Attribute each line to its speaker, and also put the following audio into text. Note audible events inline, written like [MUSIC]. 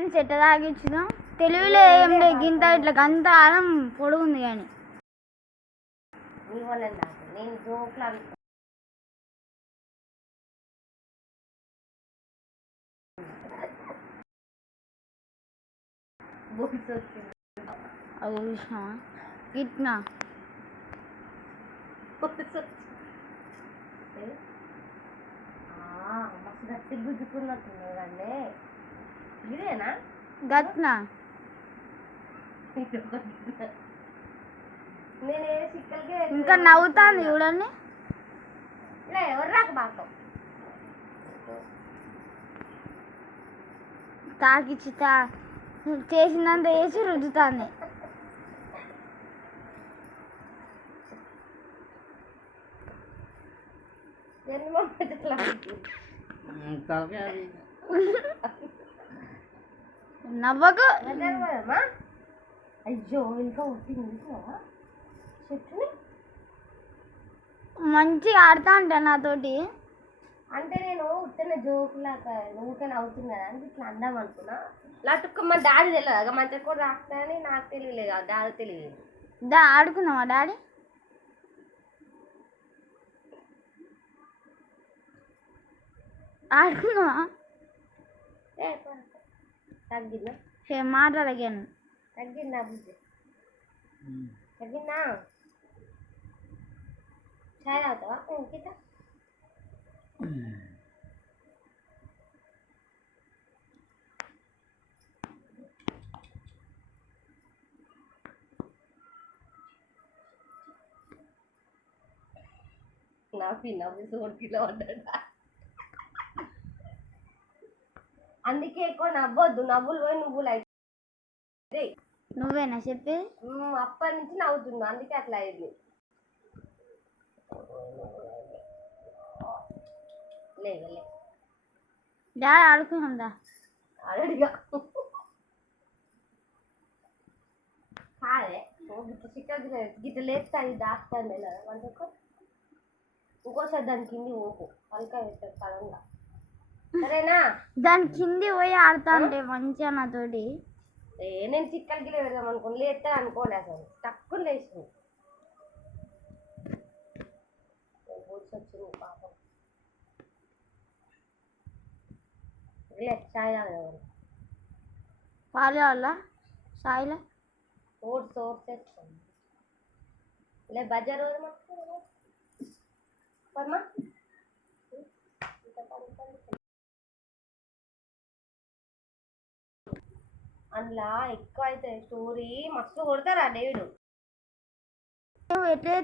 Speaker 1: Friends ఎట్ట తాగించుదాం తెలివిలో ఏం గింత ఇట్లా గంత ఆరం పొడుగుంది కానీ.
Speaker 2: నేను జోకులు
Speaker 1: అది చూసినావా? గిట్నా?
Speaker 2: బుక్స్ ఇదేనా
Speaker 1: గట్నా
Speaker 2: నేను ఏ చిక్కలకి
Speaker 1: ఇంకా నవ్వుతాంది చూడండి. తాకిచ్చి తా చేసిందంత వేసి రుద్దుతాంది.
Speaker 2: పెట్టట్లా [LAUGHS]
Speaker 1: నవ్వకు?
Speaker 2: అయ్యో ఇంకా చెట్టుని?
Speaker 1: మంచిగా ఆడుతా ఉంటా నాతోటి.
Speaker 2: అంటే నేను ఉట్టిన జోకులాగా ఊరికే అవుతున్నా అని ఇట్లా అందాం అనుకున్నా. లటుక్క మా డాడీ తెలియదు మంచిగా కూడా రాస్తానని నాకు తెలియలేదు డాడీ తెలియలేదు
Speaker 1: దా ఆడుకుందామా డాడీ? ఆడుకుందామా?
Speaker 2: ఏ, పో. తగ్గిందా
Speaker 1: ఏ మాట్లాడగాను
Speaker 2: తగ్గిందా బుద్ధి తగ్గిందా చాయ్ తాగుతావా ఇంకిత నవ్వి నవ్వి సోటిలో పడ్డా అందుకే ఎక్కువ నవ్వొద్దు. నవ్వులు పోయి నువ్వులు అయితే
Speaker 1: నువ్వేనా చెప్పి
Speaker 2: మ్మ్, అప్పటి నుంచి నవ్వుతున్నా అందుకే అట్లా అయింది. లేవలే
Speaker 1: డాడీ ఆడుకుందాం దా.
Speaker 2: అడిగా కాదే. ఓ గిట్ల చిక్క గిట్ల లేస్తే అది దాస్తాను కదా వంటకు ఇంకోసారి దాని కింది ఓకు పలక పెట్టదు పడంగా సరేనా?
Speaker 1: దాని కింది పోయి ఆడుతా అంటే మంచిగా నాతోటి
Speaker 2: ఏ నేను చిక్కలు గిల్ల పెడదాం అనుకోండి లేస్తే అనుకోలే అసలు. తక్కువ లేచింది. వచ్చింది పాపం. చాయ్ తాగదాం
Speaker 1: పాలు
Speaker 2: ఓట్స్ ఓట్స్ లే బజార్ అందులో ఎక్కువ అయితే స్టోరీ. మస్తు కొడతారా డేవిడ్?
Speaker 1: నువ్వు ఎట్లా